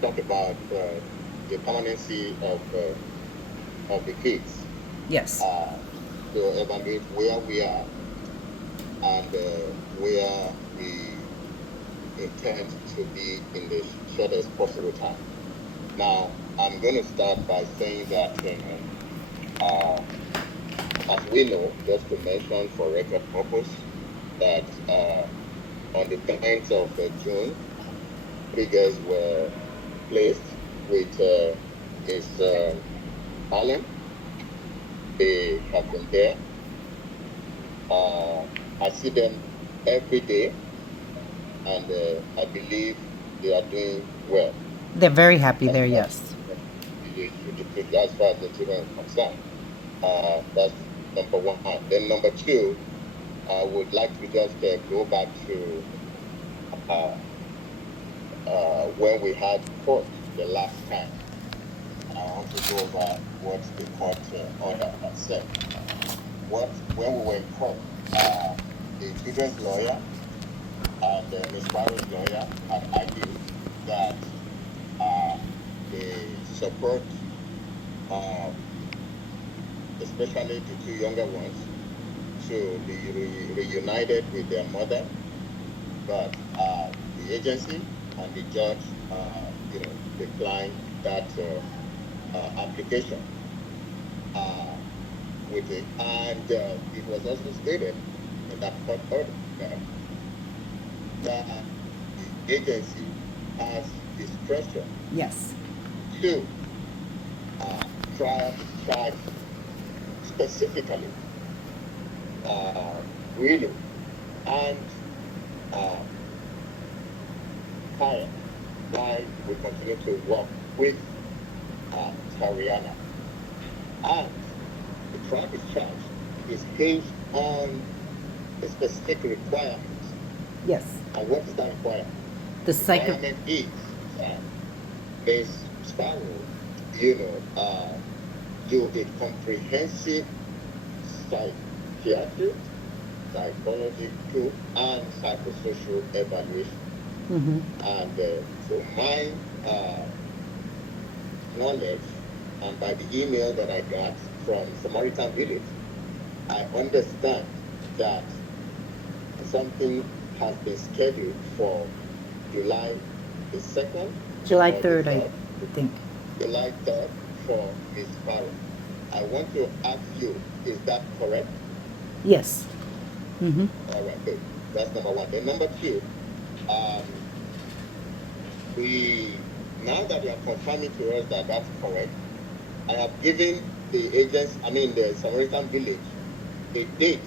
talk about the permanency of the kids, Yes. uh, to evaluate where we are and where we intend to be in the shortest possible time. Now, I'm going to start by saying that, as we know, just to mention for record purpose, that on the 10th of June, figures were placed with Miss Allen. They have been there. I see them every day, and I believe they are doing well. They're very happy As there, far as yes. as far as the children are concerned, that's number one. Then number two, I would like to just go back to uh, when we had court the last time. I want to go over what the court order had said. When we were in court, the children's lawyer and Ms. Barrow's lawyer had argued that they support, uh, especially the two younger ones, to be reunited with their mother, but the agency and the judge, declined that application with it, and it was also stated in that court order that the agency has discretion Yes. to try this child specifically, really, and uh, higher, while we continue to work with Tariana. And the trial discharge is hinged on a specific requirement. Yes. And what is that requirement? The The psycho. requirement is that Ms. Sparrow, do a comprehensive psychiatric, psychological, and psychosocial evaluation. Mm-hmm. And from my knowledge, and by the email that I got from Samaritan Village, I understand that something has been scheduled for July the 2nd July or the 3rd, I 3rd, think. July 3rd for Miss Farrow. I want to ask you, is that correct? Yes. Mm-hmm. All right, good. That's number one. Then number two, um, we now that you are confirming to us that that's correct, I have given the agents, I mean the Samaritan Village, a date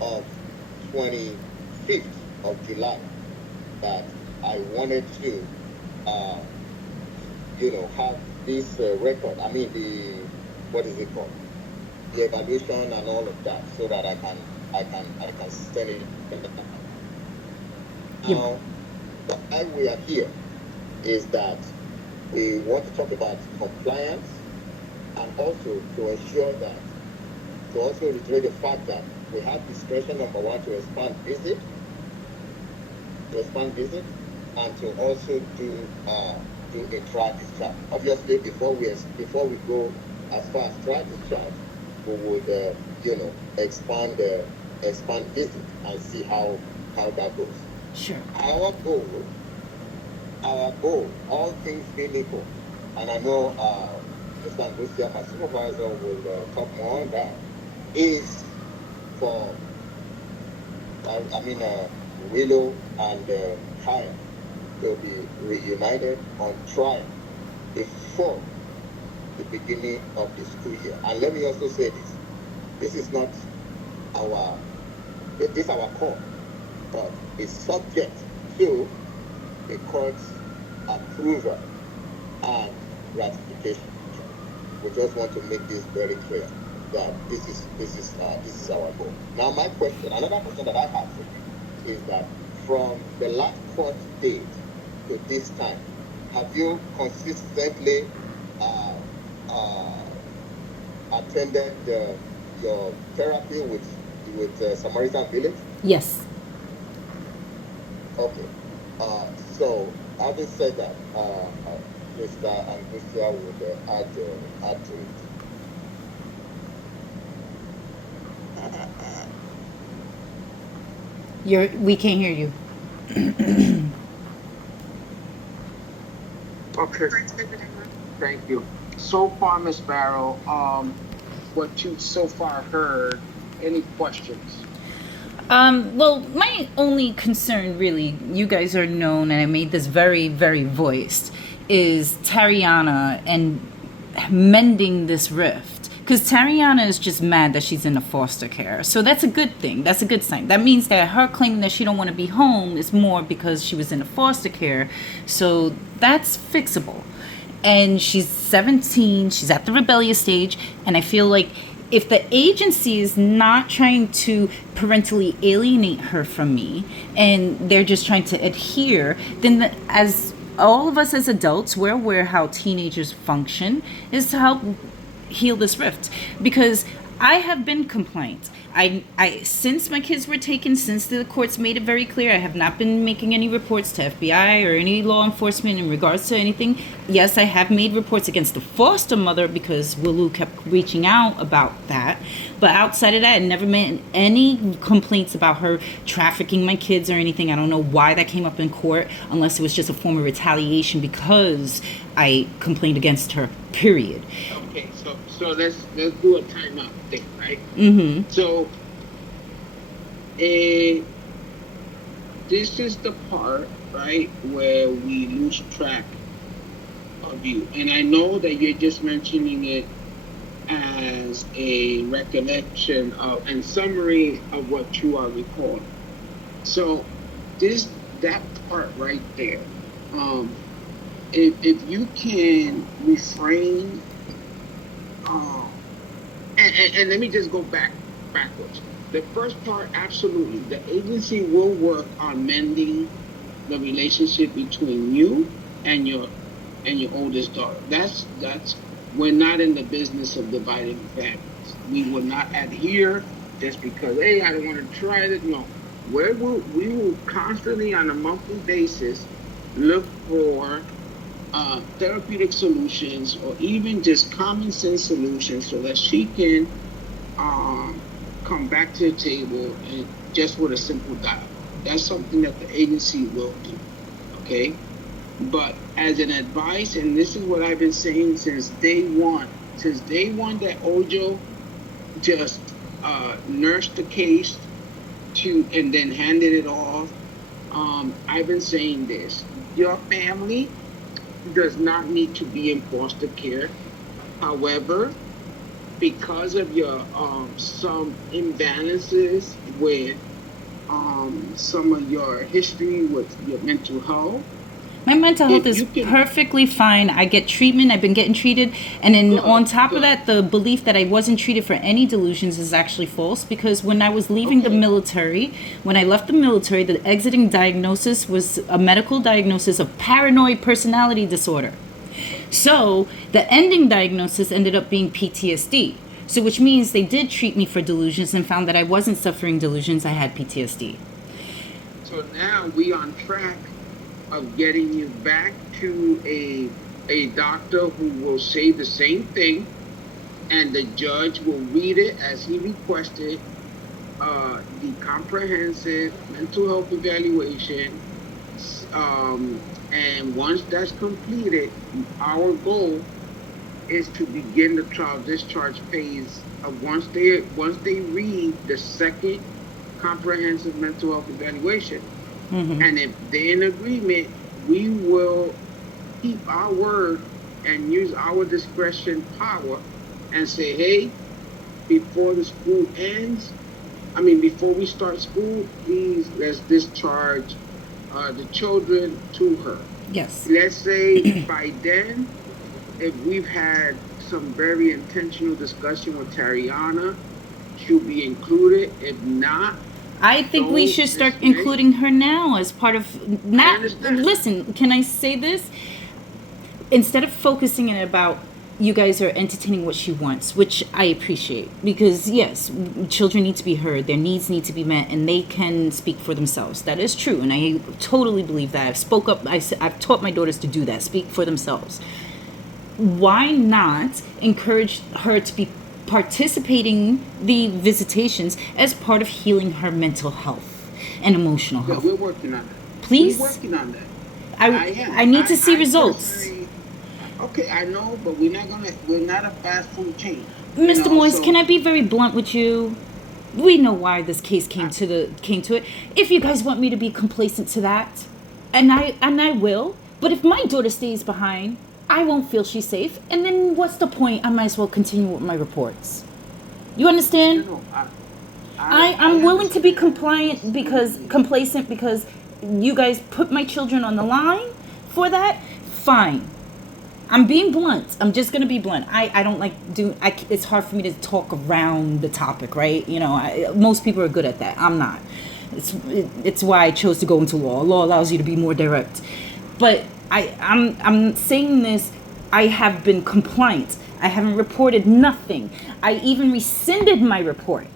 of 25th of July that I wanted to, uh, have this record. I mean what is it called? The evaluation and all of that, so that I can send it Yep. now. Why we are here is that we want to talk about compliance, and also to ensure that, to also reiterate the fact that we have discretion, number one, to expand visit, and to also do a trial discharge. Obviously, before we go as far as trial discharge, we would expand visit and see how that goes. Sure. Our goal, all things being equal, and I know Mr. Angusia, my supervisor, will talk more on that, is for, Willow and Haya to be reunited on trial before the beginning of the school year. And let me also say this: this is not our this is our call, but it's subject to the court's approval and ratification. We just want to make this very clear that this is our goal. Now, another question that I have for you is that from the last court date to this time, have you consistently uh, uh, attended your therapy with Samaritan Village? Yes. Okay. So having said that, Mr. Angustia would add to it. We can't hear you. Okay, thank you. So far, Miss Barrow, what you so far heard, any questions? Well, my only concern, really, you guys are known, and I made this very, very voiced, is Tariana and mending this rift. Because Tariana is just mad that she's in a foster care. So that's a good thing. That's a good sign. That means that her claiming that she don't want to be home is more because she was in a foster care. So that's fixable. And she's 17. She's at the rebellious stage. And I feel like if the agency is not trying to parentally alienate her from me and they're just trying to adhere, then as all of us as adults, we're aware how teenagers function, is to help heal this rift. Because I have been compliant. I since my kids were taken, since the courts made it very clear, I have not been making any reports to FBI or any law enforcement in regards to anything. Yes, I have made reports against the foster mother because Willu kept reaching out about that. But outside of that, I never made any complaints about her trafficking my kids or anything. I don't know why that came up in court, unless it was just a form of retaliation because I complained against her, period. Okay, so let's do a timeout thing, right? Mm-hmm. So, this is the part, right, where we lose track of you. And I know that you're just mentioning it as a recollection of and summary of what you are recalling. So, that part right there, if you can refrain, and let me just go backwards. The first part, absolutely, the agency will work on mending the relationship between you and your oldest daughter. That's we're not in the business of dividing families. We will not adhere just because, hey, I don't want to try it. No, we will constantly on a monthly basis look for therapeutic solutions or even just common sense solutions so that she can come back to the table and just with a simple dialogue. That's something that the agency will do, okay? But as an advice, and this is what I've been saying since day one that Ojo just nursed the case and then handed it off, I've been saying this. Your family does not need to be in foster care. However, because of your some imbalances with some of your history with your mental health. My mental health is perfectly fine. I get treatment. I've been getting treated. And then on top of that, the belief that I wasn't treated for any delusions is actually false, because when I was leaving the military, when I left the military, the exiting diagnosis was a medical diagnosis of paranoid personality disorder. So the ending diagnosis ended up being PTSD. So which means they did treat me for delusions and found that I wasn't suffering delusions. I had PTSD. So now we on track of getting you back to a doctor who will say the same thing, and the judge will read it as he requested, the comprehensive mental health evaluation, and once that's completed, our goal is to begin the trial discharge phase of once they read the second comprehensive mental health evaluation. Mm-hmm. And if they're in agreement, we will keep our word and use our discretion power and say, hey, before the school ends, before we start school, please let's discharge the children to her. Yes. Let's say by then, if we've had some very intentional discussion with Tariana, she'll be included. If not, I think we should start including her now as part of. Listen, can I say this? Instead of focusing it about you guys are entertaining what she wants, which I appreciate, because yes, children need to be heard, their needs need to be met, and they can speak for themselves. That is true, and I totally believe that. I've spoke up. I've taught my daughters to do that, speak for themselves. Why not encourage her to be participating the visitations as part of healing her mental health and emotional Yeah, health? we're working on that. Please? We're working on that. I need to see results. Personally- Okay, I know, but we're not a fast food chain. Mr. Moyes, so- can I be very blunt with you? We know why this case came to it. If you guys want me to be complacent to that, and I will, but if my daughter stays behind, I won't feel she's safe, and then what's the point? I might as well continue with my reports. You understand? No, I'm willing to be complacent because you guys put my children on the line for that. Fine. I'm being blunt. I'm just gonna be blunt. I don't like it's hard for me to talk around the topic, right? You know, most people are good at that. I'm not. It's why I chose to go into law. Law allows you to be more direct. But I'm saying this. I have been compliant. I haven't reported nothing. I even rescinded my report.